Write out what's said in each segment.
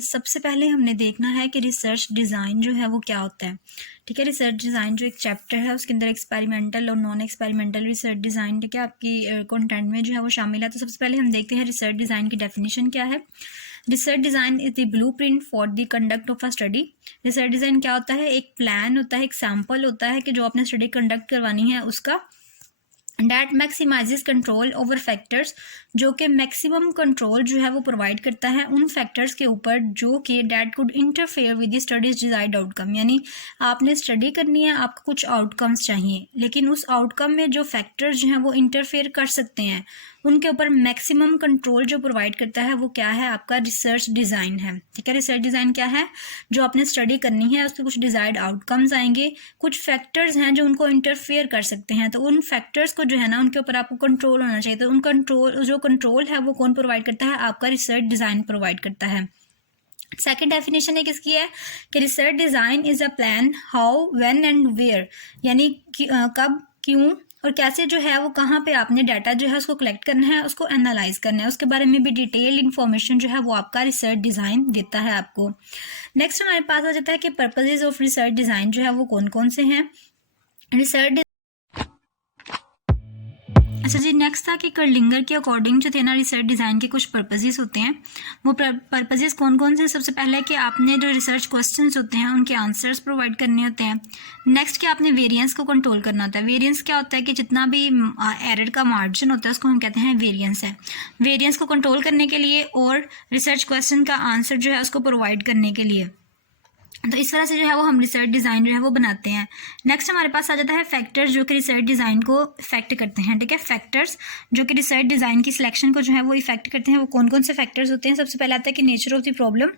सबसे पहले हमने देखना है कि रिसर्च डिज़ाइन जो है वो क्या होता है। ठीक है, रिसर्च डिज़ाइन जो एक चैप्टर है उसके अंदर एक्सपेरिमेंटल और नॉन एक्सपेरिमेंटल रिसर्च डिज़ाइन ठीक है आपकी कंटेंट में जो है वो शामिल है। तो सबसे पहले हम देखते हैं रिसर्च डिज़ाइन की डेफिनेशन क्या है। Research design is the blueprint for the conduct of a study. Research design क्या होता है? एक प्लान होता है, एक सैम्पल होता है कि जो आपने स्टडी कंडक्ट करवानी है उसका। डैट मैक्सिमाइजेस कंट्रोल ओवर फैक्टर्स, जो कि मैक्सिमम कंट्रोल जो है वो प्रोवाइड करता है उन फैक्टर्स के ऊपर जो कि that could interfere with the studies desired outcome. यानी आपने स्टडी करनी है, आपको कुछ आउटकम्स चाहिए, लेकिन उस आउटकम में जो फैक्टर्स जो हैं वो इंटरफेयर कर सकते हैं उनके ऊपर मैक्सिमम कंट्रोल जो प्रोवाइड करता है वो क्या है? आपका रिसर्च डिज़ाइन है। ठीक है, रिसर्च डिज़ाइन क्या है? जो आपने स्टडी करनी है उसके कुछ डिजायर्ड आउटकम्स आएंगे, कुछ फैक्टर्स हैं जो उनको इंटरफेयर कर सकते हैं, तो उन फैक्टर्स को जो है ना उनके ऊपर आपको कंट्रोल होना चाहिए। तो उन कंट्रोल है वो कौन प्रोवाइड करता है? आपका रिसर्च डिज़ाइन प्रोवाइड करता है। सेकेंड डेफिनेशन है किसकी है कि research design is a plan how when and where, यानी कब, क्यों और कैसे जो है वो कहाँ पे आपने डाटा जो है उसको कलेक्ट करना है, उसको एनालाइज करना है, उसके बारे में भी डिटेल इन्फॉर्मेशन जो है वो आपका रिसर्च डिज़ाइन देता है आपको। नेक्स्ट हमारे पास आ जाता है कि पर्पजेज ऑफ रिसर्च डिज़ाइन जो है वो कौन कौन से हैं। अच्छा जी, नेक्स्ट था कि कर्लिंगर के अकॉर्डिंग जो थे ना रिसर्च डिज़ाइन के कुछ पर्पजेस होते हैं। वो पर्पजेस कौन कौन से? सबसे पहले कि आपने जो रिसर्च क्वेश्चंस होते हैं उनके आंसर्स प्रोवाइड करने होते हैं। नेक्स्ट कि आपने वेरिएंस को कंट्रोल करना होता है। वेरिएंस क्या होता है कि जितना भी एरर का मार्जिन होता है उसको हम कहते हैं वेरिएंस है। वेरिएंस को कंट्रोल करने के लिए और रिसर्च क्वेश्चन का आंसर जो है उसको प्रोवाइड करने के लिए, तो इस तरह से जो है वो हम रिसर्च डिज़ाइन जो है वो बनाते हैं। नेक्स्ट हमारे पास आ जाता है फैक्टर्स जो कि रिसर्च डिज़ाइन को इफेक्ट करते हैं। ठीक है, फैक्टर्स जो कि रिसर्च डिज़ाइन की सिलेक्शन को जो है वो इफेक्ट करते हैं। वो कौन कौन से फैक्टर्स होते हैं? सबसे पहले आता है कि नेचर ऑफ द प्रॉब्लम,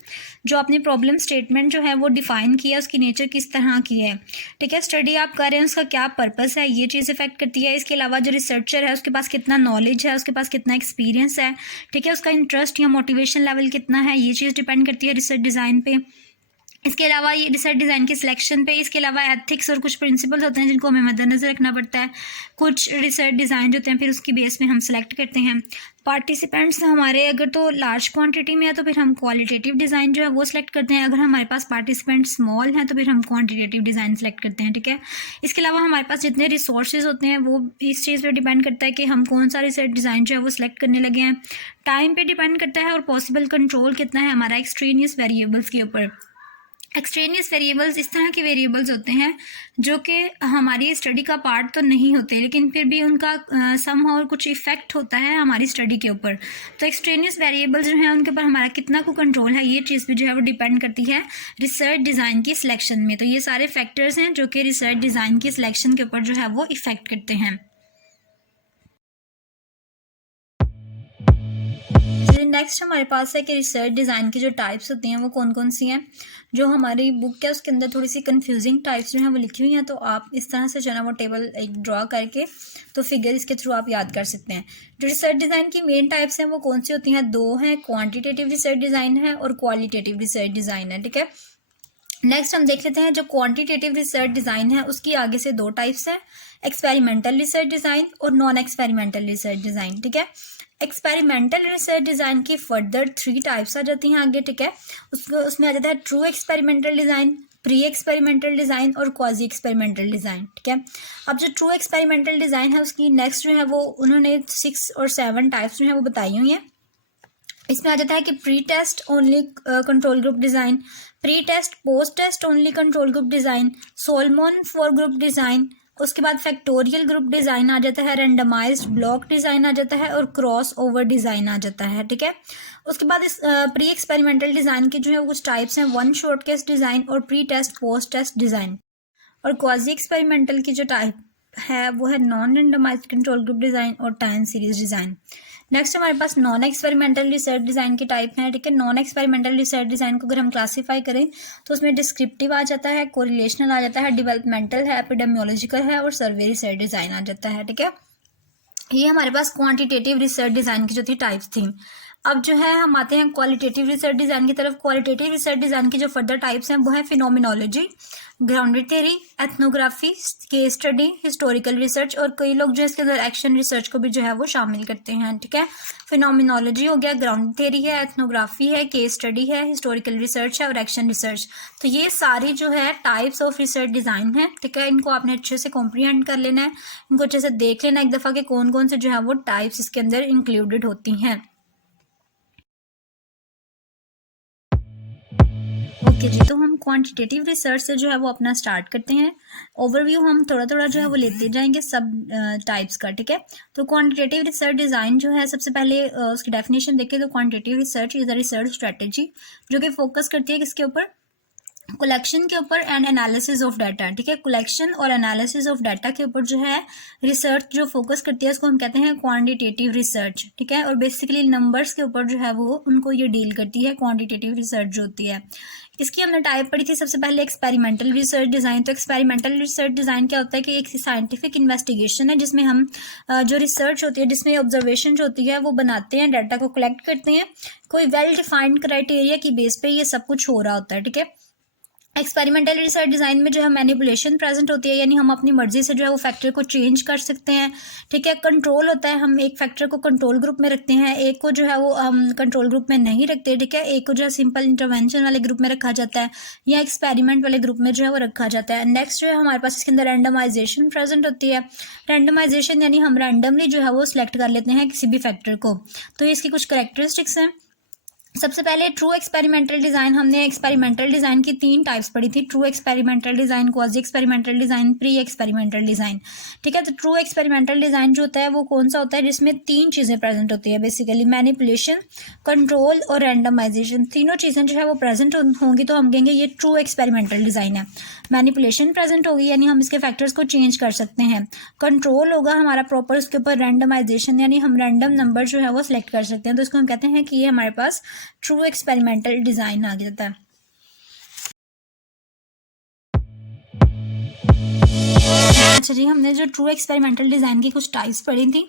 जो आपने प्रॉब्लम स्टेटमेंट जो है वो डिफाइन किया, उसकी नेचर किस तरह की है। ठीक है, स्टडी आप कर रहे हैं उसका क्या पर्पस है, ये चीज़ इफेक्ट करती है। इसके अलावा जो रिसर्चर है उसके पास कितना नॉलेज है, उसके पास कितना एक्सपीरियंस है, ठीक है, उसका इंटरेस्ट या मोटिवेशन लेवल कितना है, ये चीज़ डिपेंड करती है रिसर्च डिज़ाइन पे। इसके अलावा ये रिसर्च डिज़ाइन के सिलेक्शन पे, इसके अलावा एथिक्स और कुछ प्रिंसिपल्स होते हैं जिनको हमें मद्देनजर रखना पड़ता है। कुछ रिसर्च डिज़ाइन जो होते हैं फिर उसकी बेस में हम सेलेक्ट करते हैं। पार्टिसिपेंट्स हमारे अगर तो लार्ज क्वांटिटी में है तो फिर हम क्वालिटेटिव डिज़ाइन जो है वो सिलेक्ट करते हैं। अगर हमारे पास पार्टिसिपेंट स्मॉल हैं तो फिर हम क्वांटिटेटिव डिज़ाइन सेलेक्ट करते हैं। ठीक है, इसके अलावा हमारे पास जितने रिसोर्सेज होते हैं वो इस चीज़ पर डिपेंड करता है कि हम कौन सा रिसर्च डिज़ाइन जो है वो सिलेक्ट करने लगे हैं। टाइम पे डिपेंड करता है और पॉसिबल कंट्रोल कितना है हमारा एक्सट्रेनियस वेरिएबल्स के ऊपर। एक्सट्रेनियस वेरिएबल्स इस तरह के वेरिएबल्स होते हैं जो कि हमारी स्टडी का पार्ट तो नहीं होते, लेकिन फिर भी उनका समहाउ कुछ इफेक्ट होता है हमारी स्टडी के ऊपर। तो एक्सट्रेनियस वेरिएबल्स जो हैं उनके ऊपर हमारा कितना को कंट्रोल है, ये चीज़ भी जो है वो डिपेंड करती है रिसर्च डिज़ाइन की सिलेक्शन में। तो ये सारे फैक्टर्स हैं जो कि रिसर्च डिज़ाइन की सिलेक्शन के ऊपर जो है वो इफेक्ट करते हैं। नेक्स्ट हमारे पास है कि रिसर्च डिज़ाइन की जो टाइप्स होती हैं वो कौन कौन सी हैं। जो हमारी बुक है उसके अंदर थोड़ी सी कंफ्यूजिंग टाइप्स जो हैं वो लिखी हुई हैं, तो आप इस तरह से जो है वो टेबल एक ड्रॉ करके तो फिगर इसके थ्रू आप याद कर सकते हैं। जो रिसर्च डिज़ाइन की मेन टाइप्स हैं वो कौन सी होती हैं? दो हैं, क्वान्टिटेटिव रिसर्च डिज़ाइन है और क्वालिटेटिव रिसर्च डिज़ाइन है। ठीक है, नेक्स्ट हम देख लेते हैं जो क्वांटिटेटिव रिसर्च डिज़ाइन है उसकी आगे से दो टाइप्स हैं, एक्सपेरिमेंटल रिसर्च डिज़ाइन और नॉन एक्सपेरिमेंटल रिसर्च डिज़ाइन। ठीक है, एक्सपेरिमेंटल रिसर्च डिज़ाइन की फर्दर 3 टाइप्स आ जाती हैं आगे। ठीक है, उसमें आ जाता है true experimental design, pre experimental design और क्वाजी एक्सपेरिमेंटल डिज़ाइन। ठीक है, अब जो ट्रू एक्सपेरिमेंटल डिज़ाइन है उसकी नेक्स्ट जो है वो उन्होंने 6 और 7 टाइप्स जो है वो बताई हुई हैं। इसमें आ जाता है कि pre test only control group design, pre test post test only control group design, Solomon four group design, उसके बाद फैक्टोरियल ग्रुप डिज़ाइन आ जाता है, रेंडमाइज्ड ब्लॉक डिज़ाइन आ जाता है और क्रॉस ओवर डिज़ाइन आ जाता है। ठीक है, उसके बाद इस प्री एक्सपेरिमेंटल डिज़ाइन के जो है कुछ टाइप्स हैं, वन शॉर्ट केस डिज़ाइन और pre test post test design. और क्वाजी एक्सपेरिमेंटल की जो टाइप है वो है non randomised control group design और टाइम सीरीज डिज़ाइन। नेक्स्ट हमारे पास नॉन एक्सपेरिमेंटल रिसर्च डिज़ाइन की टाइप है। ठीक है, नॉन एक्सपेरिमेंटल रिसर्च डिज़ाइन को अगर हम क्लासीफाई करें तो उसमें डिस्क्रिप्टिव आ जाता है, कोरिलेशनल आ जाता है, डेवलपमेंटल है, एपिडेमियोलॉजिकल है और सर्वे रिसर्च डिज़ाइन आ जाता है। ठीक है, ये हमारे पास क्वांटिटेटिव रिसर्च डिज़ाइन की जो थी टाइप्स थी। अब जो है हम आते हैं क्वालिटेटिव रिसर्च डिज़ाइन की तरफ। क्वालिटेटिव रिसर्च डिज़ाइन की जो फर्दर टाइप्स हैं वो है phenomenology, grounded theory, ethnography, case study, historical research, और कई लोग जो इसके अंदर एक्शन रिसर्च को भी जो है वो शामिल करते हैं। ठीक है, फिनोमिनोलॉजी हो गया, ग्राउंडेड थ्योरी है, एथनोग्राफी है, केस स्टडी है, हिस्टोरिकल रिसर्च है और एक्शन रिसर्च। तो ये सारी जो है टाइप्स ऑफ रिसर्च डिज़ाइन है। ठीक है, इनको आपने अच्छे से कॉम्प्रीहेंड कर लेना है, इनको अच्छे से देख लेना एक दफ़ा कि कौन कौन से जो है वो टाइप्स इसके अंदर इंक्लूडेड होती हैं। ओके जी, तो हम क्वांटिटेटिव रिसर्च से जो है वो अपना स्टार्ट करते हैं। ओवरव्यू हम थोड़ा थोड़ा जो है वो लेते जाएंगे सब टाइप्स का। ठीक है, तो क्वांटिटेटिव रिसर्च डिज़ाइन जो है, सबसे पहले उसकी डेफिनेशन देखें तो quantitative research is a research strategy जो कि फोकस करती है किसके ऊपर, कलेक्शन के ऊपर एंड एनालिसिस ऑफ डाटा। ठीक है, कलेक्शन और एनालिसिस ऑफ डाटा के ऊपर जो है रिसर्च जो फोकस करती है उसको हम कहते हैं क्वांटिटेटिव रिसर्च। ठीक है, और बेसिकली नंबर्स के ऊपर जो है वो उनको ये डील करती है, क्वांटिटेटिव रिसर्च जो होती है। इसकी हमने टाइप पढ़ी थी सबसे पहले एक्सपेरिमेंटल रिसर्च डिज़ाइन। तो एक्सपेरिमेंटल रिसर्च डिज़ाइन क्या होता है कि एक साइंटिफिक इन्वेस्टिगेशन है जिसमें हम जो रिसर्च होती है, जिसमें ऑब्जर्वेशन जो होती है वो बनाते हैं, डाटा को कलेक्ट करते हैं, कोई वेल डिफाइंड क्राइटेरिया की बेस पे ये सब कुछ हो रहा होता है। ठीक है, एक्सपेरिमेंटल रिसर्च डिज़ाइन में जो है मैनिपुलेशन प्रेजेंट होती है, यानी हम अपनी मर्जी से जो है वो फैक्टर को चेंज कर सकते हैं। ठीक है, कंट्रोल होता है, हम एक फैक्टर को कंट्रोल ग्रुप में रखते हैं, एक को जो है वो हम कंट्रोल ग्रुप में नहीं रखते। ठीक है, एक को जो है सिंपल इंटरवेंशन वाले ग्रुप में रखा जाता है या एक्सपेरिमेंट वाले ग्रुप में जो है वो रखा जाता है। नेक्स्ट जो है हमारे पास इसके अंदर रैंडमाइजेशन प्रेजेंट होती है। रैंडमाइजेशन यानी हम रैंडमली जो है वो सिलेक्ट कर लेते हैं किसी भी फैक्टर को। तो इसकी कुछ करेक्टरिस्टिक्स हैं। सबसे पहले ट्रू एक्सपेरिमेंटल डिज़ाइन, हमने एक्सपेरिमेंटल डिज़ाइन की 3 टाइप्स पढ़ी थी, true experimental design, quasi experimental design, pre experimental design. ठीक है, तो ट्रू एक्सपेरिमेंटल डिज़ाइन जो होता है वो कौन सा होता है, जिसमें 3 चीज़ें प्रेजेंट होती है बेसिकली, मैनिपुलेशन, कंट्रोल और रैंडमाइजेशन। तीनों चीज़ें जो है वो प्रेजेंट होंगी तो हम कहेंगे ये ट्रू एक्सपेरिमेंटल डिज़ाइन है। मैनिपुलेशन प्रेजेंट होगी यानी हम इसके फैक्टर्स को चेंज कर सकते हैं। कंट्रोल होगा हमारा प्रॉपर, उसके ऊपर रैंडमाइजेशन यानी हम रैंडम नंबर जो है वो सिलेक्ट कर सकते हैं। तो इसको हम कहते हैं कि ये हमारे पास ट्रू एक्सपेरिमेंटल डिज़ाइन आ जाता है। अच्छा जी, हमने जो ट्रू एक्सपेरिमेंटल डिज़ाइन की कुछ टाइप्स पढ़ी थी,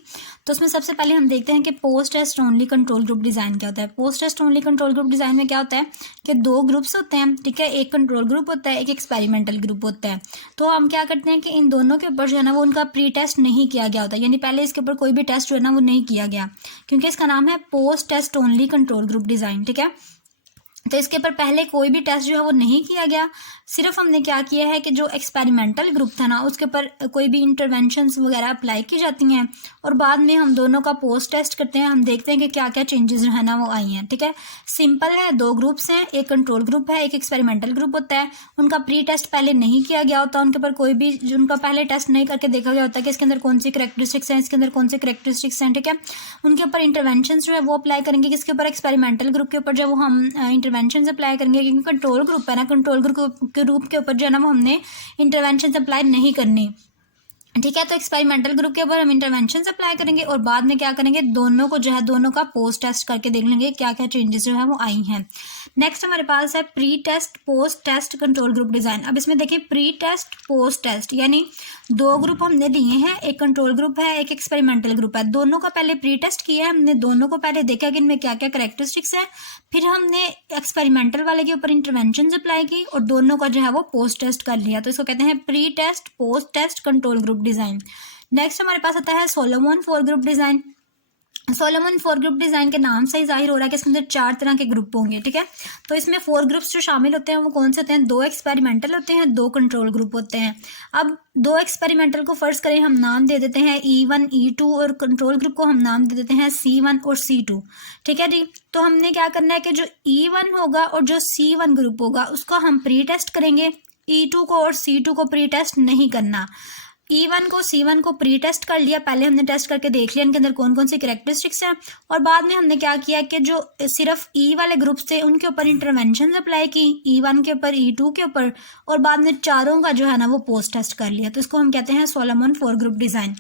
तो उसमें सबसे पहले हम देखते हैं कि post test only control group design क्या होता है। Post test only control group design में क्या होता है कि 2 ग्रुप्स होते हैं। ठीक है, एक कंट्रोल ग्रुप होता है, एक एक्सपेरिमेंटल ग्रुप होता है। तो हम क्या करते हैं कि इन दोनों के ऊपर जो है ना वो उनका प्री टेस्ट नहीं किया गया होता, यानी पहले इसके ऊपर कोई भी टेस्ट जो है ना वो नहीं किया गया, क्योंकि इसका नाम है post test only control group design. ठीक है, तो इसके ऊपर पहले कोई भी टेस्ट जो है वो नहीं किया गया, सिर्फ हमने क्या किया है कि जो एक्सपेरिमेंटल ग्रुप था ना उसके ऊपर कोई भी इंटरवेंशंस वगैरह अप्लाई की जाती हैं और बाद में हम दोनों का पोस्ट टेस्ट करते हैं, हम देखते हैं कि क्या क्या चेंजेस जो है ना वो आई हैं। ठीक है, सिंपल है, 2 ग्रुप्स हैं, एक कंट्रोल ग्रुप है, एक एक्सपेरिमेंटल ग्रुप होता है। उनका प्री टेस्ट पहले नहीं किया गया होता, उनके ऊपर कोई भी उनका पहले टेस्ट नहीं करके देखा गया होता कि इसके अंदर कौन सी करेक्टरिस्टिक्स हैं, इसके अंदर कौन सी करेक्टरिस्टिक्स हैं। ठीक है, उनके ऊपर इंटरवेंशन जो है वो अप्लाई करेंगे, किसके ऊपर, एक्सपेरिमेंटल ग्रुप के ऊपर जो वो हम इंटरवेंशन अप्लाई करेंगे, क्योंकि कंट्रोल ग्रुप है ना, कंट्रोल ग्रुप के ऊपर जो है ना वो हमने इंटरवेंशन अप्लाई नहीं करनी। ठीक है, तो एक्सपेरिमेंटल ग्रुप के ऊपर हम इंटरवेंशन अप्लाई करेंगे और बाद में क्या करेंगे, दोनों को जो है दोनों का पोस्ट टेस्ट करके देख लेंगे क्या क्या चेंजेस जो है वो आई हैं। नेक्स्ट हमारे पास है pre test post test control group design. अब इसमें देखिए प्री टेस्ट पोस्ट टेस्ट यानी 2 ग्रुप हमने दिए हैं, एक कंट्रोल ग्रुप है, एक एक्सपेरिमेंटल ग्रुप है। दोनों का पहले प्री टेस्ट किया है हमने, दोनों को पहले देखा कि इनमें क्या क्या करेक्टरिस्टिक्स है, फिर हमने एक्सपेरिमेंटल वाले के ऊपर इंटरवेंशन अप्लाई की और दोनों का जो है वो पोस्ट टेस्ट कर लिया। तो इसको कहते हैं pre test post test control group design. Next हमारे पास आता है Solomon 4 group design. Solomon 4 group design के नाम से ही जाहिर हो रहा है कि इसके अंदर 4 तरह के ग्रुप होंगे। ठीक है, तो इसमें 4 ग्रुप्स जो शामिल होते हैं वो कौन से होते हैं, 2 एक्सपेरिमेंटल होते हैं, 2 कंट्रोल ग्रुप होते हैं। अब 2 एक्सपेरिमेंटल को फर्स्ट करें, हम नाम दे देते हैं E1 E2 और कंट्रोल ग्रुप को हम नाम दे देते हैं C1 और C2। ठीक है जी, तो हमने क्या करना है कि जो E1 होगा और जो C1 ग्रुप होगा उसको हम प्री टेस्ट करेंगे, E2 को और C2 को प्री टेस्ट नहीं करना। E1 को C1 को प्री टेस्ट कर लिया, पहले हमने टेस्ट करके देख लिया इनके अंदर कौन कौन सी करेक्टरिस्टिक्स हैं और बाद में हमने क्या किया कि जो सिर्फ E वाले ग्रुप थे उनके ऊपर इंटरवेंशन अप्लाई की, E1 के ऊपर E2 के ऊपर और बाद में चारों का जो है ना वो पोस्ट टेस्ट कर लिया। तो इसको हम कहते हैं सोलोमन 4 ग्रुप डिज़ाइन।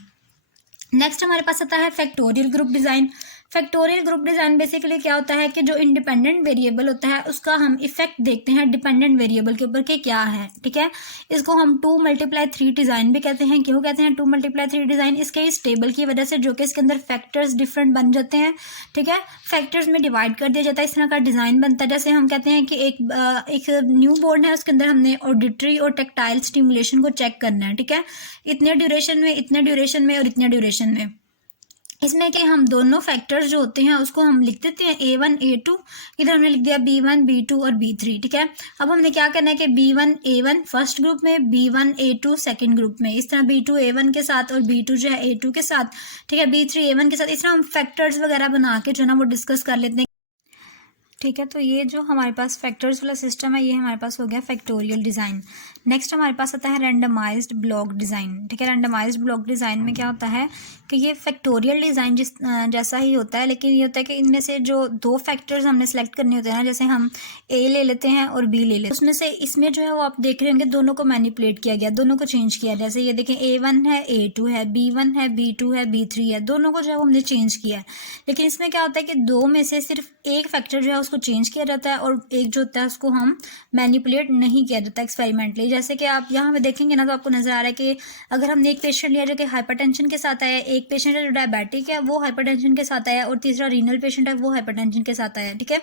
नेक्स्ट हमारे पास आता है factorial group design. Factorial group design basically क्या होता है कि जो इंडिपेंडेंट वेरिएबल होता है उसका हम इफेक्ट देखते हैं डिपेंडेंट वेरिएबल के ऊपर कि क्या है, ठीक है। इसको हम 2×3 डिज़ाइन भी कहते हैं। क्यों कहते हैं 2×3 डिज़ाइन? इसके इस टेबल की वजह से, जो कि इसके अंदर फैक्टर्स डिफरेंट बन जाते हैं, ठीक है। फैक्टर्स में डिवाइड कर दिया जाता है, इस तरह का डिज़ाइन बनता है। जैसे हम कहते हैं कि एक न्यू बोर्ड है, उसके अंदर हमने ऑडिटरी और टेक्टाइल स्टिमुलेशन को चेक करना है, ठीक है। इतने ड्यूरेशन में, इतने ड्यूरेशन में और इतने ड्यूरेशन में। इसमें कि हम दोनों फैक्टर्स जो होते हैं उसको हम लिख देते हैं A1 A2, इधर हमने लिख दिया B1 B2 और B3, ठीक है। अब हमने क्या करना है कि B1 A1 फर्स्ट ग्रुप में, B1 A2 सेकंड ग्रुप में, इस तरह B2 A1 के साथ और B2 जो है A2 के साथ, ठीक है, B3 A1 के साथ, इस तरह हम फैक्टर्स वगैरह बना के जो है ना वो डिस्कस कर लेते हैं, ठीक है। तो ये जो हमारे पास फैक्टर्स वाला सिस्टम है, ये हमारे पास हो गया फैक्टोरियल डिज़ाइन। नेक्स्ट हमारे पास आता है रैंडमाइज्ड ब्लॉक डिज़ाइन, ठीक है। रैंडमाइज्ड ब्लॉक डिज़ाइन में क्या होता है कि ये फैक्टोरियल डिज़ाइन जैसा ही होता है, लेकिन ये होता है कि इनमें से जो दो फैक्टर्स हमने सेलेक्ट करने होते हैं ना, जैसे हम A ले लेते हैं और B ले लेते हैं, उसमें से इसमें जो है वो आप देख रहे होंगे दोनों को मैनिपुलेट किया गया, दोनों को चेंज किया। जैसे ये देखें A1 है, A2 है, B1 है, B2 है, B3 है, दोनों को जो है वो हमने चेंज किया है। लेकिन इसमें क्या होता है कि दो में से सिर्फ एक फैक्टर जो है उसको चेंज किया जाता है और एक जो होता है उसको हम मैनिपुलेट नहीं किया जाता एक्सपेरिमेंटली। जैसे कि आप यहाँ पे देखेंगे ना तो आपको नजर आ रहा है कि अगर हमने एक पेशेंट लिया जो कि हाइपरटेंशन के साथ आया, एक पेशेंट है जो डायबिटिक है वो हाइपरटेंशन के साथ आया, और तीसरा रीनल पेशेंट है वो हाइपरटेंशन के साथ आया, ठीक है।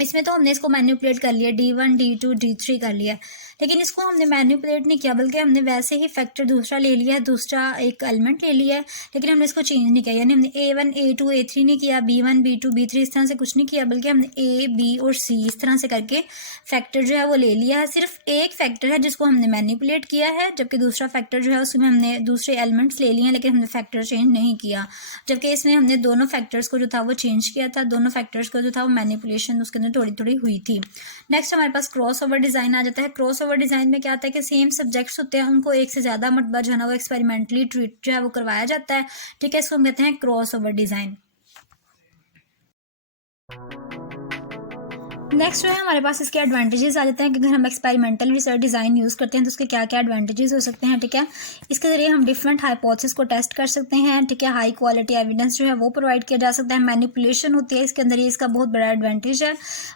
इसमें तो हमने इसको मैनिपुलेट कर लिया, D1 D2 D3 कर लिया, लेकिन इसको हमने मैनिपुलेट नहीं किया, बल्कि हमने वैसे ही फैक्टर दूसरा ले लिया है, दूसरा एक एलिमेंट ले लिया है, लेकिन हमने इसको चेंज नहीं किया। यानी हमने A1 A2 A3 नहीं किया, B1 B2 B3 इस तरह से कुछ नहीं किया, बल्कि हमने A B और C इस तरह से करके फैक्टर जो है वो ले लिया है। सिर्फ एक फैक्टर है जिसको हमने मैनिपुलेट किया है, जबकि दूसरा फैक्टर जो है उसमें हमने दूसरे एलिमेंट्स ले लिए हैं, लेकिन हमने फैक्टर चेंज नहीं किया। जबकि इसमें हमने दोनों फैक्टर्स को जो था वो चेंज किया था, दोनों फैक्टर्स को जो था वो मैनिपुलेशन उसके अंदर थोड़ी थोड़ी हुई थी। नेक्स्ट हमारे पास क्रॉस ओवर डिज़ाइन आ जाता है। क्रॉस ओवर डिज़ाइन में क्या आता है कि सेम सब्जेक्ट्स होते हैं, उनको एक से ज़्यादा मरतबा जो है ना वो एक्सपेरिमेंटली ट्रीट जो है वो करवाया जाता है, ठीक है। इसको हम कहते हैं क्रॉस ओवर डिज़ाइन। नेक्स्ट जो है हमारे पास इसके एडवांटेजेस आ जाते हैं कि अगर हम एक्सपेरिमेंटल रिसर्च डिज़ाइन यूज़ करते हैं तो उसके क्या क्या एडवांटेजेस हो सकते हैं, ठीक है। इसके ज़रिए हम डिफरेंट हाइपोथेसिस को टेस्ट कर सकते हैं, ठीक है। हाई क्वालिटी एविडेंस जो है वो प्रोवाइड किया जा सकता है। मैनिपुलेशन होती है इसके अंदर, ये इसका बहुत बड़ा एडवांटेज है।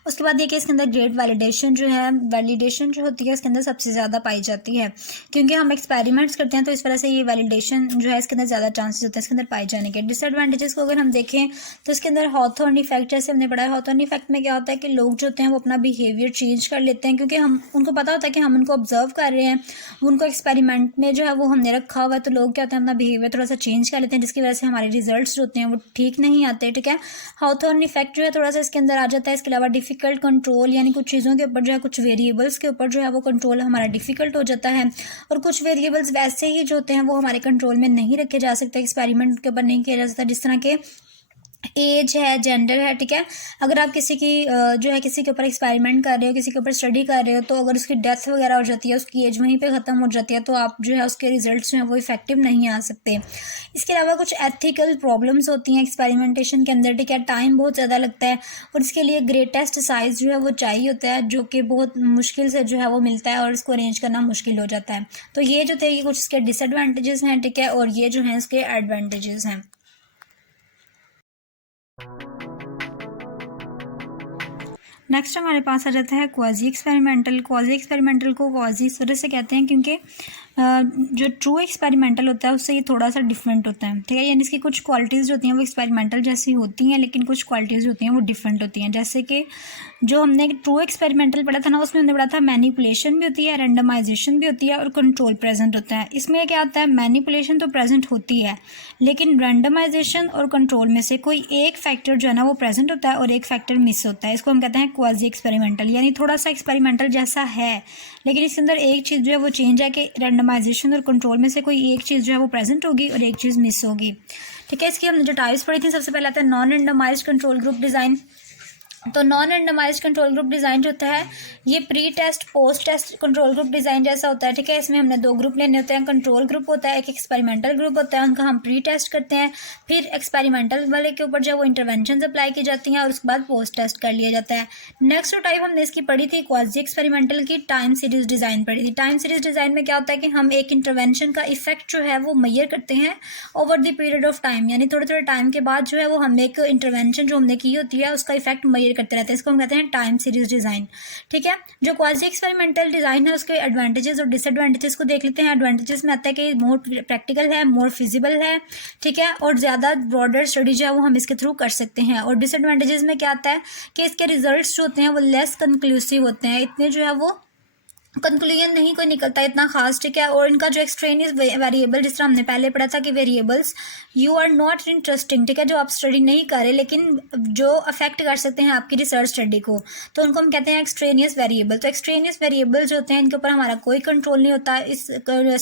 उसके बाद ये कि इसके अंदर ग्रेट वैलिडेशन जो है, वैलिडेशन जो होती है इसके अंदर सबसे ज़्यादा पाई जाती है, क्योंकि हम एक्सपेरिमेंट्स करते हैं तो इस वजह से ये वैलिडेशन जो है इसके अंदर ज़्यादा चांसेस होते हैं इसके अंदर पाए जाने के। डिसएडवांटेजेस को अगर हम देखें तो इसके अंदर हॉथॉर्न इफेक्ट, जैसे हमने पढ़ा है, हॉथॉर्न इफेक्ट में क्या होता है कि लोग जो होते हैं वो अपना बिहेवियर चेंज कर लेते हैं, क्योंकि हम उनको पता होता है कि हम उनको ऑब्जर्व कर रहे हैं, उनको एक्सपेरिमेंट में जो है वो हमने रखा हुआ है, तो लोग क्या होते हैं अपना बिहेवियर थोड़ा सा चेंज कर लेते हैं, जिसकी वजह से हमारे रिजल्ट्स जो होते हैं वो ठीक नहीं आते, ठीक है। हॉथॉर्न इफेक्ट जो है थोड़ा सा इसके अंदर आ जाता है। इसके अलावा डिफिकल्ट कंट्रोल, यानी कुछ चीज़ों के ऊपर जो है, कुछ वेरिएबल्स के ऊपर जो है वो कंट्रोल हमारा डिफिकल्ट हो जाता है, और कुछ वेरिएबल्स वैसे ही जो होते हैं वो हमारे कंट्रोल में नहीं रखे जा सकते, एक्सपेरिमेंट के ऊपर नहीं किया जा सकता, जिस तरह के एज है, जेंडर है, ठीक है। अगर आप किसी की जो है किसी के ऊपर एक्सपेरिमेंट कर रहे हो, किसी के ऊपर स्टडी कर रहे हो, तो अगर उसकी डेथ वगैरह हो जाती है, उसकी एज वहीं पे ख़त्म हो जाती है, तो आप जो है उसके रिजल्ट्स जो है वो इफेक्टिव नहीं आ सकते। इसके अलावा कुछ एथिकल प्रॉब्लम्स होती हैं एक्सपेरिमेंटेशन के अंदर, ठीक है। टाइम बहुत ज़्यादा लगता है और इसके लिए ग्रेटेस्ट साइज़ जो है वो चाहिए होता है, जो कि बहुत मुश्किल से जो है वो मिलता है और इसको अरेंज करना मुश्किल हो जाता है। तो ये जो थे ये कुछ इसके डिसएडवांटेजेस हैं, ठीक है, और ये जो हैं इसके एडवांटेजेस हैं। नेक्स्ट हमारे पास आ जाता है क्वाजी एक्सपेरिमेंटल। क्वाजी एक्सपेरिमेंटल को क्वाजी इस वजह से कहते हैं क्योंकि जो ट्रू एक्सपेरिमेंटल होता है उससे ये थोड़ा सा डिफरेंट होता है, ठीक है। यानी इसकी कुछ क्वालिटीज़ होती हैं वो एक्सपेरिमेंटल जैसी होती हैं, लेकिन कुछ क्वालिटीज़ होती हैं वो डिफरेंट होती हैं। जैसे कि जो हमने ट्रू एक्सपेरिमेंटल पढ़ा था ना, उसमें हमने पढ़ा था मैनिपुलेशन भी होती है, रैंडमाइजेशन भी होती है और कंट्रोल प्रेजेंट होता है। इसमें क्या होता है, मैनिपुलेशन तो प्रेजेंट होती है, लेकिन रैंडमाइजेशन और कंट्रोल में से कोई एक फैक्टर जो है ना वो प्रेजेंट होता है और एक फैक्टर मिस होता है। इसको हम कहते हैं क्वाजी एक्सपेरिमेंटल, यानी थोड़ा सा एक्सपेरिमेंटल जैसा है, लेकिन इसके अंदर एक चीज़ जो है वो चेंज है कि रैंडमाइजेशन और कंट्रोल में से कोई एक चीज़ जो है वो प्रेजेंट होगी और एक चीज़ मिस होगी, ठीक है। इसकी हमने जो टाइप्स पढ़ी थी, सबसे पहले आता है non randomised control group design. तो non randomised control group design जो होता है ये pre test post test control group design जैसा होता है, ठीक है। इसमें हमने दो ग्रुप लेने होते हैं, कंट्रोल ग्रुप होता है, एक एक्सपेरिमेंटल ग्रुप होता है, उनका हम प्री टेस्ट करते हैं, फिर एक्सपेरिमेंटल वाले के ऊपर जो वो इंटरवेंशन अप्लाई की जाती हैं और उसके बाद पोस्ट टेस्ट कर लिया जाता है। नेक्स्ट जो टाइप हमने इसकी पढ़ी थी क्वाजी एक्सपेरिमेंटल की, टाइम सीरीज डिज़ाइन पढ़ी थी। टाइम सीरीज डिज़ाइन में क्या होता है कि हम एक इंटरवेंशन का इफेक्ट जो है वो मैयर करते हैं over the period of time, यानी थोड़े थोड़े टाइम के बाद जो है वो हम एक इंटरवेंशन जो हमने की होती है उसका इफेक्ट मैयर करते रहते हैं, इसको हम कहते हैं टाइम सीरीज डिज़ाइन, ठीक है। जो क्वाजी एक्सपेरिमेंटल डिज़ाइन है उसके एडवांटेजेस और डिसएडवांटेजेस को देख लेते हैं। एडवांटेजेस में आता है कि मोर प्रैक्टिकल है, मोर फिजिबल है, ठीक है, और ज़्यादा ब्रॉडर स्टडी जो है वो हम इसके थ्रू कर सकते हैं। और डिसएडवांटेजेस में क्या आता है कि इसके रिजल्ट्स जो होते हैं वो लेस कंक्लूसिव होते हैं, इतने जो है वो कंक्लूजन नहीं कोई निकलता इतना खास, ठीक है। और इनका जो एक्सट्रेनियस वेरिएबल, जिस तरह हमने पहले पढ़ा था कि variables you are not interesting, ठीक है, जो आप स्टडी नहीं कर रहे लेकिन जो अफेक्ट कर सकते हैं आपकी रिसर्च स्टडी को, तो उनको हम कहते हैं एक्सट्रेनियस वेरिएबल। तो एक्सट्रेनियस वेरिएबल जो होते हैं इनके ऊपर हमारा कोई कंट्रोल नहीं होता इस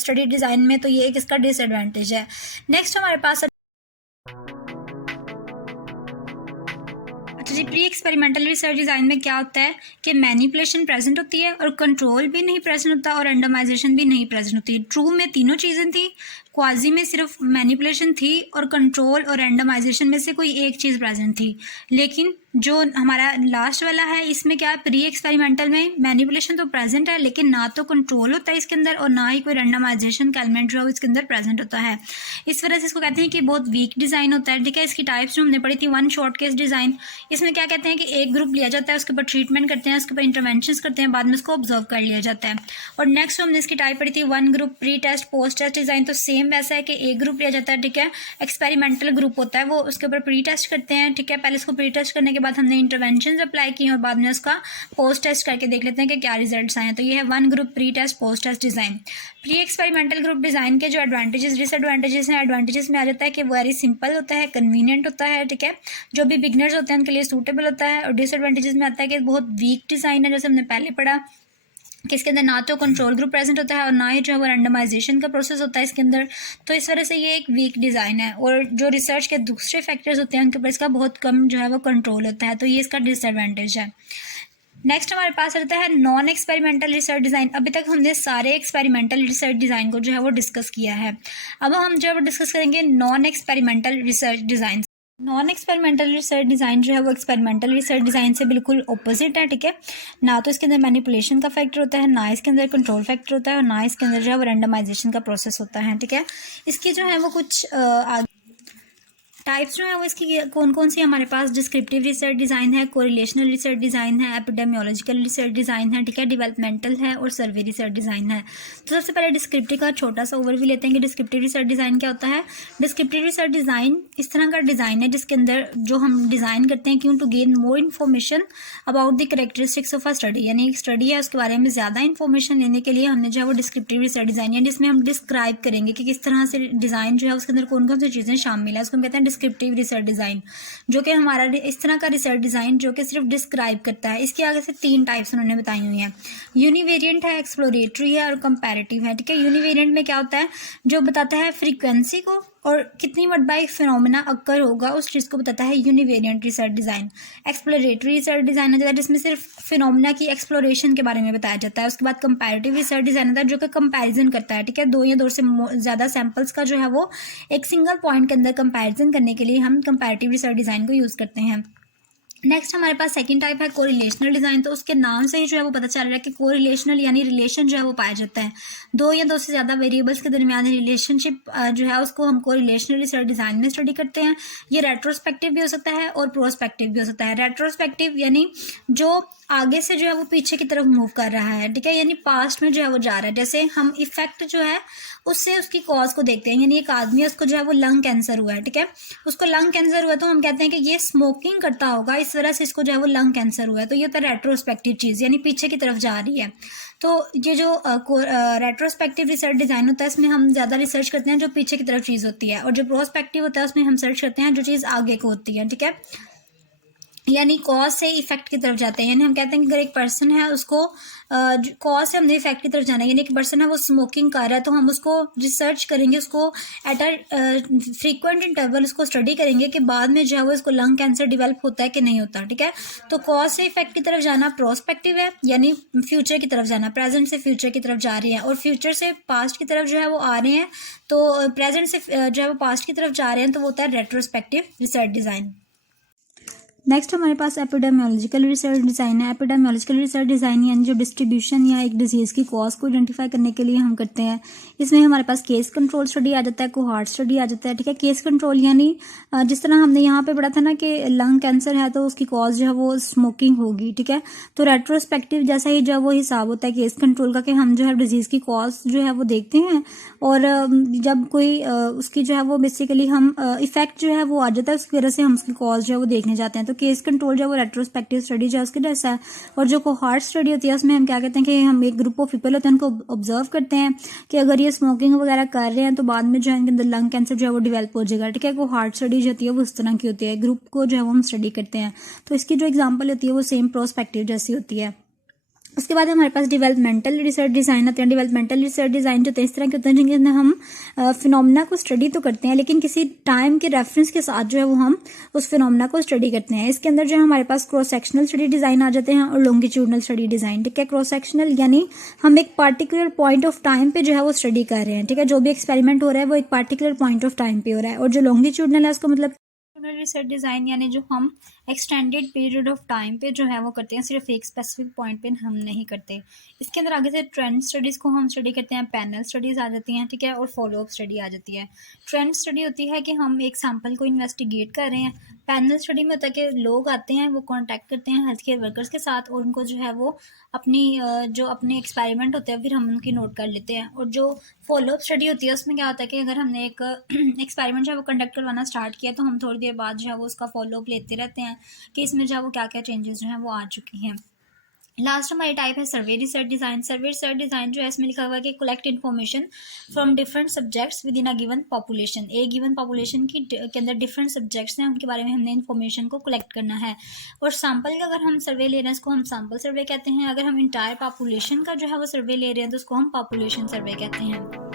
स्टडी डिज़ाइन में, तो ये एक इसका डिसएडवांटेज है। नेक्स्ट हमारे पास जी प्री एक्सपेरिमेंटल रिसर्च डिज़ाइन में क्या होता है कि मैनिपुलेशन प्रेजेंट होती है और कंट्रोल भी नहीं प्रेजेंट होता और रैंडमाइजेशन भी नहीं प्रेजेंट होती। ट्रू में तीनों चीज़ें थी, क्वाजी में सिर्फ मैनिपुलेशन थी और कंट्रोल और रैंडमाइजेशन में से कोई एक चीज़ प्रेजेंट थी। लेकिन जो हमारा लास्ट वाला है इसमें क्या है, प्री एक्सपेरिमेंटल में मैनिपुलेशन तो प्रेजेंट है लेकिन ना तो कंट्रोल होता है इसके अंदर और ना ही कोई रैंडमाइजेशन का एलिमेंट जो है इसके अंदर प्रेजेंट होता है। इस वजह से इसको कहते हैं कि बहुत वीक डिज़ाइन होता है, ठीक है। इसकी टाइप्स जो हमने पढ़ी थी, वन शॉर्ट केस डिज़ाइन, इसमें क्या कहते हैं कि एक ग्रुप लिया जाता है, उसके ऊपर ट्रीटमेंट करते हैं, उसके ऊपर इंटरवेंशंस करते हैं, बाद में उसको ऑब्जर्व कर लिया जाता है। और नेक्स्ट हमने इसकी टाइप पढ़ी थी one group pre test post test design, तो सेम वैसा है कि एक ग्रुप लिया जाता है, ठीक है। एक्सपेरिमेंटल ग्रुप होता है वो उसके ऊपर प्री टेस्ट करते हैं, ठीक है। पहले उसको प्री टेस्ट करने के बाद हमने इंटरवेंशन अप्लाई की और बाद में उसका पोस्ट टेस्ट करके देख लेते हैं कि क्या रिजल्ट्स आए हैं। तो ये है one group pre test post test design. Pre experimental group design के जो एडवांटेजेस डिसएडवांटेजेस हैं, एडवांटेजेस में आ जाता है कि वेरी सिंपल होता है, कन्वीनियंट होता है, ठीक है, जो भी बिगनर्स होते हैं उनके लिए सूटेबल होता है। और डिसएडवांटेजेस में आता है कि बहुत वीक डिज़ाइन है, जैसे हमने पहले पढ़ा कि इसके अंदर ना तो कंट्रोल ग्रुप प्रेजेंट होता है और ना ही जो है वो रैंडमाइजेशन का प्रोसेस होता है इसके अंदर, तो इस वजह से ये एक वीक डिज़ाइन है। और जो रिसर्च के दूसरे फैक्टर्स होते हैं उनके ऊपर इसका बहुत कम जो है वो कंट्रोल होता है, तो ये इसका डिसएडवांटेज है। नेक्स्ट हमारे पास रहता है नॉन एक्सपेरिमेंटल रिसर्च डिज़ाइन। अभी तक हमने सारे एक्सपेरिमेंटल रिसर्च डिज़ाइन को जो है वो डिस्कस किया है। अब हम जो है वो डिस्कस करेंगे non experimental research design. Non experimental research design जो है वो एक्सपेरिमेंटल रिसर्च डिज़ाइन से बिल्कुल ऑपोजिट है, ठीक है। ना तो इसके अंदर मैनिपुलेशन का फैक्टर होता है, ना इसके अंदर कंट्रोल फैक्टर होता है और ना इसके अंदर जो है वो रैंडमाइजेशन का प्रोसेस होता है, ठीक है। इसकी जो है वो कुछ टाइप्स जो है वो इसकी कौन कौन सी हमारे पास डिस्क्रिप्टिव रिसर्च डिज़ाइन है, कोरिलेशनल रिसर्च डिज़ाइन है, एपिडेमियोलॉजिकल रिसर्च डिज़ाइन है, ठीक है, डेवलपमेंटल है और सर्वे रिसर्च डिज़ाइन है। तो सबसे पहले डिस्क्रिप्टिव का छोटा सा ओवरव्यू लेते हैं कि डिस्क्रिप्टिव रिसर्च डिज़ाइन क्या होता है। डिस्क्रिप्टिव रिसर्च डिज़ाइन इस तरह का डिज़ाइन है जिसके अंदर जो हम डिज़ाइन करते हैं क्यों, to gain more information about the characteristics of a study, यानी एक स्टडी है उसके बारे में ज़्यादा इन्फॉर्मेशन लेने के लिए हमने जो है वो डिस्क्रिप्टिव रिसर्च डिज़ाइन, यानी जिसमें हम डिस्क्राइब करेंगे कि किस तरह से डिज़ाइन जो है उसके अंदर कौन कौन सी चीज़ें शामिल है, उसको हम कहते हैं डिस्क्रिप्टिव रिसर्च डिज़ाइन, जो कि हमारा इस तरह का रिसर्च डिज़ाइन जो कि सिर्फ डिस्क्राइब करता है। इसके आगे से तीन टाइप्स उन्होंने बताई हुई हैं, यूनिवेरिएंट है, एक्सप्लोरेटरी है और कंपैरेटिव है, ठीक है। यूनिवेरिएंट में क्या होता है, जो बताता है फ्रीक्वेंसी को और कितनी मरतबा एक फिनोमेना अक्कर होगा उस चीज़ को बताता है univariate research design. Exploratory research design होता है जिसमें सिर्फ फिनोमेना की एक्सप्लोरेशन के बारे में बताया जाता है। उसके बाद कंपैरेटिव रिसर्च डिज़ाइन होता है जो कि कंपैरिजन करता है, ठीक है, दो या दो से ज़्यादा सैंपल्स का जो है वो एक सिंगल पॉइंट के अंदर कंपैरिजन करने के लिए हम कंपैरेटिव रिसर्च डिज़ाइन को यूज़ करते हैं। नेक्स्ट हमारे पास सेकंड टाइप है कोरिलेशनल डिज़ाइन। तो उसके नाम से ही जो है वो पता चल रहा है कि कोरिलेशनल यानी रिलेशन जो है वो पाया जाता है, दो या दो से ज़्यादा वेरिएबल्स के दरमियान रिलेशनशिप जो है उसको हम कोरिलेशनल रिसर्च डिज़ाइन में स्टडी करते हैं। ये रेट्रोस्पेक्टिव भी हो सकता है और प्रोस्पेक्टिव भी हो सकता है। रेट्रोस्पेक्टिव यानी जो आगे से जो है वो पीछे की तरफ मूव कर रहा है, ठीक है, यानी पास्ट में जो है वो जा रहा है। जैसे हम इफेक्ट जो है उससे उसकी कॉज को देखते हैं, यानी एक आदमी है उसको जो है वो लंग कैंसर हुआ है, ठीक है, उसको लंग कैंसर हुआ तो हम कहते हैं कि ये स्मोकिंग करता होगा इस वजह से इसको जो है वो लंग कैंसर हुआ है। तो ये होता है रेट्रोस्पेक्टिव चीज़, यानी पीछे की तरफ जा रही है। तो ये जो रेट्रोस्पेक्टिव रिसर्च डिज़ाइन होता है इसमें हम ज़्यादा रिसर्च करते हैं जो पीछे की तरफ चीज़ होती है, और जो प्रोस्पेक्टिव होता है उसमें हम सर्च करते हैं जो चीज़ आगे को होती है, ठीक है। यानी कॉज से इफेक्ट की तरफ जाते हैं। यानी हम कहते हैं कि अगर एक पर्सन है उसको कॉज से हमने इफेक्ट की तरफ जाना है, यानी एक पर्सन है वो स्मोकिंग कर रहा है तो हम उसको रिसर्च करेंगे, उसको एट अ फ्रीक्वेंट इंटरवल उसको स्टडी करेंगे कि बाद में जो है वो इसको लंग कैंसर डेवलप होता है कि नहीं होता। ठीक है, तो कॉज से इफेक्ट की तरफ जाना प्रोस्पेक्टिव है, यानी फ्यूचर की तरफ जाना, प्रेजेंट से फ्यूचर की तरफ जा रही है, और फ्यूचर से पास्ट की तरफ जो है वो आ रहे हैं, तो प्रेजेंट से जो है वो पास्ट की तरफ जा रहे हैं, तो वो होता है रेट्रोस्पेक्टिव रिसर्च डिज़ाइन। नेक्स्ट हमारे पास एपिडेमियोलॉजिकल रिसर्च डिज़ाइन है। एपिडेमियोलॉजिकल रिसर्च डिज़ाइन यानी जो डिस्ट्रीब्यूशन या एक डिजीज़ की कॉज को आइडेंटिफाई करने के लिए हम करते हैं। इसमें हमारे पास केस कंट्रोल स्टडी आ जाता है, कोहार्ट स्टडी आ जाता है। ठीक है, केस कंट्रोल यानी जिस तरह हमने यहाँ पे पढ़ा था ना कि लंग कैंसर है तो उसकी कॉज जो है वो स्मोकिंग होगी। ठीक है, तो रेट्रोस्पेक्टिव जैसा ही जो है वो हिसाब होता है केस कंट्रोल का, कि हम जो है डिजीज़ की कॉज जो है वो देखते हैं, और जब कोई उसकी जो है वो बेसिकली हम इफेक्ट जो है वो आ जाता है, उसकी वजह से हम उसकी कॉज जो है वो देखने जाते हैं। तो केस कंट्रोल जो है वो रेट्रोस्पेक्टिव स्टडी जो है उसके जैसा है। और जो कोहार्ट स्टडी होती है उसमें हम क्या कहते हैं कि हम एक ग्रुप ऑफ पीपल होते हैं उनको ऑब्जर्व करते हैं कि अगर ये स्मोकिंग वगैरह कर रहे हैं तो बाद में जो है इनके अंदर लंग कैंसर जो है वो डेवलप हो जाएगा। ठीक है, कोहार्ट स्टडी जो होती है वो उस तरह की होती है, ग्रुप को जो है वो हम स्टडी करते हैं। तो इसकी जो एग्जाम्पल होती है वो सेम प्रोस्पेक्टिव जैसी होती है। उसके बाद हमारे पास डेवलपमेंटल रिसर्च डिज़ाइन आते हैं। डेवलपमेंटल रिसर्च डिज़ाइन जो इस तरह के होते हैं जिनके अंदर हम फिनोमेना को स्टडी तो करते हैं लेकिन किसी टाइम के रेफरेंस के साथ जो है वो हम उस फिनोमेना को स्टडी करते हैं। इसके अंदर जो है हमारे पास क्रॉस सेक्शनल स्टडी डिज़ाइन आ जाते हैं और लॉन्गिट्यूडनल स्टडी डिज़ाइन। ठीक है, क्रॉस सेक्शनल यानी हम एक पार्टिकुलर पॉइंट ऑफ टाइम पे जो है वो स्टडी कर रहे हैं। ठीक है, जो भी एक्सपेरिमेंट हो रहा है वो एक पार्टिकुलर पॉइंट ऑफ टाइम पे हो रहा है। और जो लॉन्गिट्यूडनल है उसका मतलब रिसर्च डिज़ाइन यानी जो हम एक्सटेंडेड पीरियड ऑफ टाइम पे जो है वो करते हैं, सिर्फ एक स्पेसिफिक पॉइंट पे हम नहीं करते। इसके अंदर आगे से ट्रेंड स्टडीज़ को हम स्टडी करते हैं, पैनल स्टडीज़ आ जाती हैं। ठीक है, और फॉलोअप स्टडी आ जाती है। ट्रेंड स्टडी होती है कि हम एक सैम्पल को इन्वेस्टिगेट कर रहे हैं। पैनल स्टडी में होता है कि लोग आते हैं, वो कॉन्टैक्ट करते हैं हेल्थ केयर वर्कर्स के साथ और उनको जो है वो अपनी जो अपने एक्सपेरिमेंट होते हैं फिर हम उनकी नोट कर लेते हैं। और जो फॉलोअप स्टडी होती है उसमें क्या होता है कि अगर हमने एक एक्सपेरिमेंट जो है वो कंडक्ट करवाना स्टार्ट किया तो हम थोड़ी देर बाद जो है वो उसका फॉलोअप लेते रहते हैं कि इसमें जो है वो क्या क्या चेंजेस जो हैं वो आ चुकी हैं। लास्ट हमारी टाइप है सर्वे रिसर्च डिज़ाइन। सर्वे रिसर्च डिज़ाइन जो है इसमें लिखा हुआ है कि collect information from different subjects with in a given population. एक गिवन पॉपुलेशन के अंदर डिफरेंट सब्जेक्ट्स हैं, उनके बारे में हमने इन्फॉर्मेशन को कलेक्ट करना है। और सैम्पल का अगर हम सर्वे ले रहे हैं इसको हम सैम्पल सर्वे कहते हैं। अगर हम इंटायर पॉपुलेशन का जो है वो सर्वे ले रहे हैं तो उसको हम पॉपुलेशन सर्वे कहते हैं।